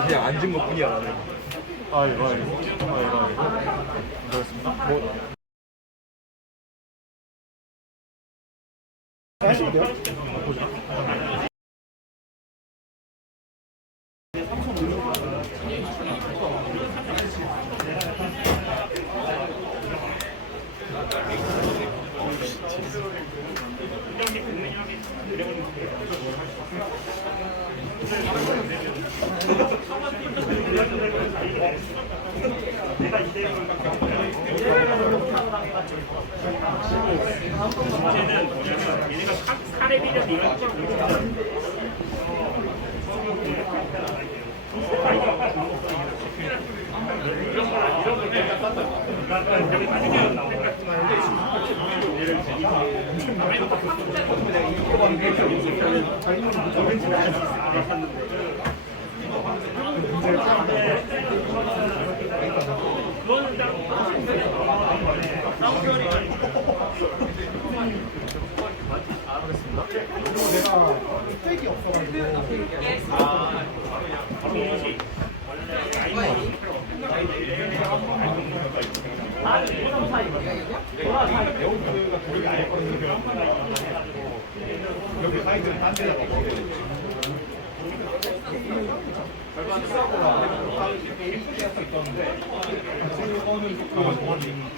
그냥 앉은 것 뿐이야 나는. 아 이거 아이고 아 이거 아이고 그렇습니다 뭐 하시면 돼요? 얘네가 사- 사례비려 네가 이걸 모르거든. 내가 스펙이 없어가지고. 에어프가 조립이 안 했거든요. 여기 사이즈는 딴 데다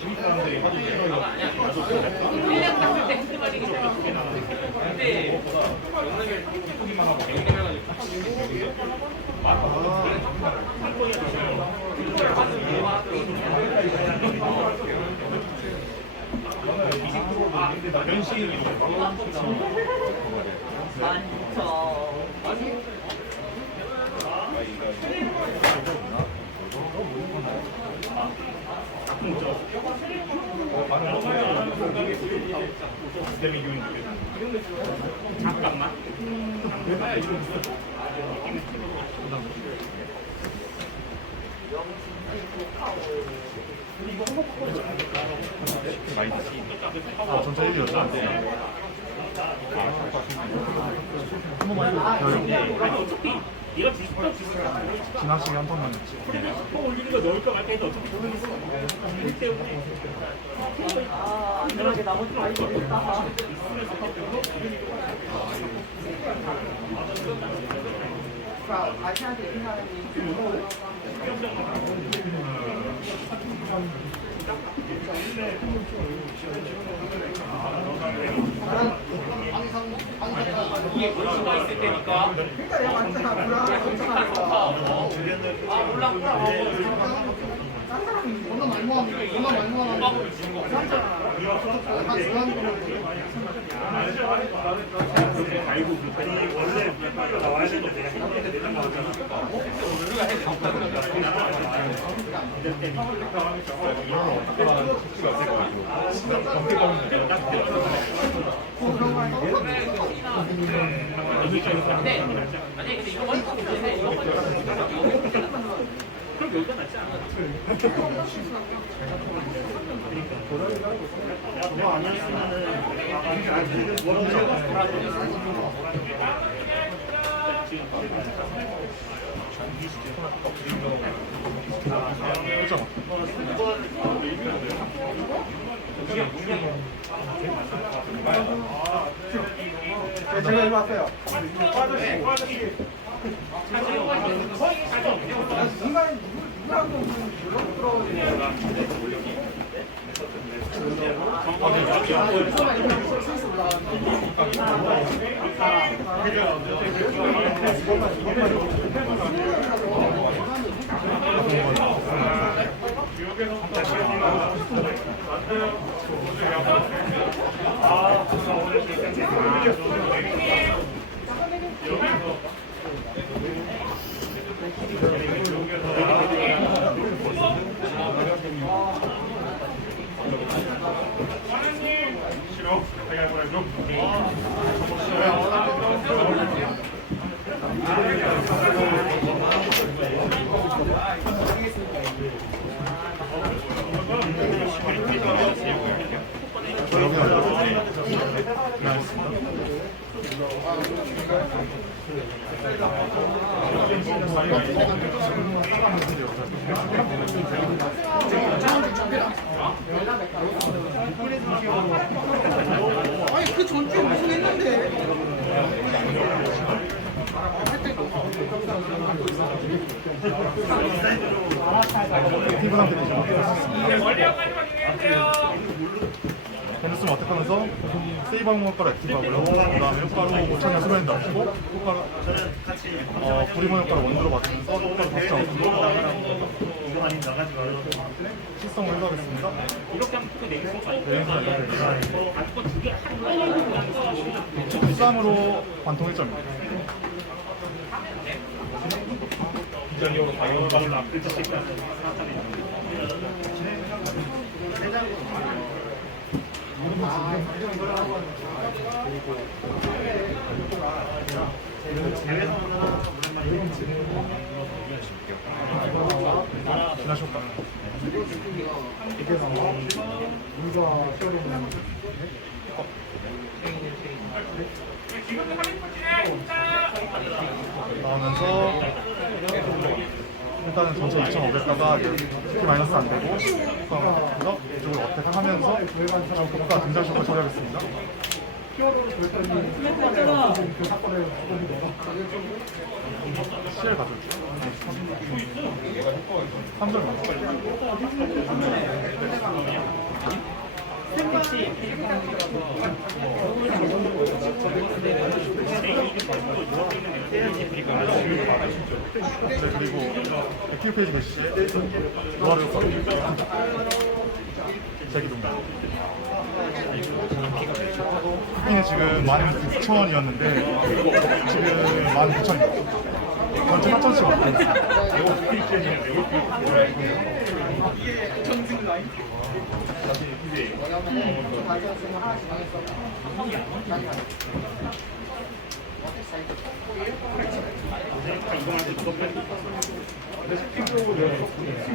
중국 사람들이 하 음. 잠깐만. 음. 도 싫어요. 아, 전체 1위였죠? 한 번만 해도 어차피 네가 지수가 지수가 지나치게 한 번만 했지 그래도 스포 올리는 거 넣을까 말까 해도 어차피 돈은 있어. 그렇기 때문에 이렇게 나머지 다 있겠다. 아시아한테 있는 사람이 그러니까 내가 맞잖아. 불안하고. 아 몰라 몰라. 딴 사람이 워낙 많이 모았는데 워낙 많이 모아가지고 한 중간 알고 그랬더니 원래 몇 나와야 되는데 내가 생각해서 내는 거잖아. 그럼 여기가 낫지 않아? 그거 아니었으면은 네, 제가 일로 왔어요. 빠져시, 빠져시. 여기 앉 아니 그 전주에 우승했는데? 상태 좀던 졌으면 어택하면서 세이브 항목 효과를 액티브하고요. 그 다음에 효과로 모창의 수면이 낮추고 효과를 어, 부리모 효과를 원으로 맞추면서 효과를 다시 잡고 이거 아닌 나가지 말고. 실성을 해가겠습니다. 이렇게 하면. 아직도 두개 한 번에 13으로 관통 1점입니다. 비전이요 바로 앞을 찍겠다 는 사람이 지나셨다. 나오면서 일단은 전체 2,500가가 특히 마이너스 안 되고 그래서 이쪽을 어택 하면서 효과 등장 쇼크 처리하겠습니다. CL 가져올게요. 3점 자, 그리고 큐 페이지 메시지에 노아를 효과 재기동작 쿠키는 지금 19,000원이었는데 지금 19,000원입니다 전체 4,000원 씩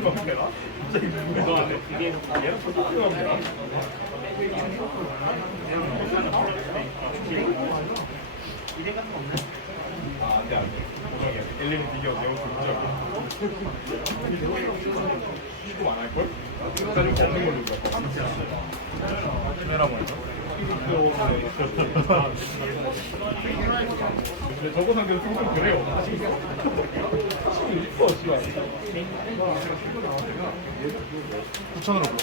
받고 있습니다 카메라 모니 터 저거 상대로 좀 그래요. 9,000원으로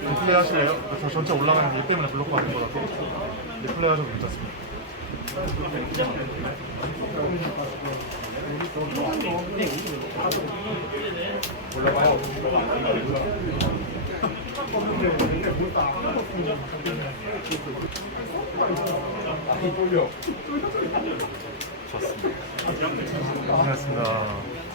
리플레이 하실래요? 저 전체 올라가는 게이 때문에 블록 받는 거라서 리플레이 하셔도 괜찮습니다. 좋습니다. 고생하셨습니다.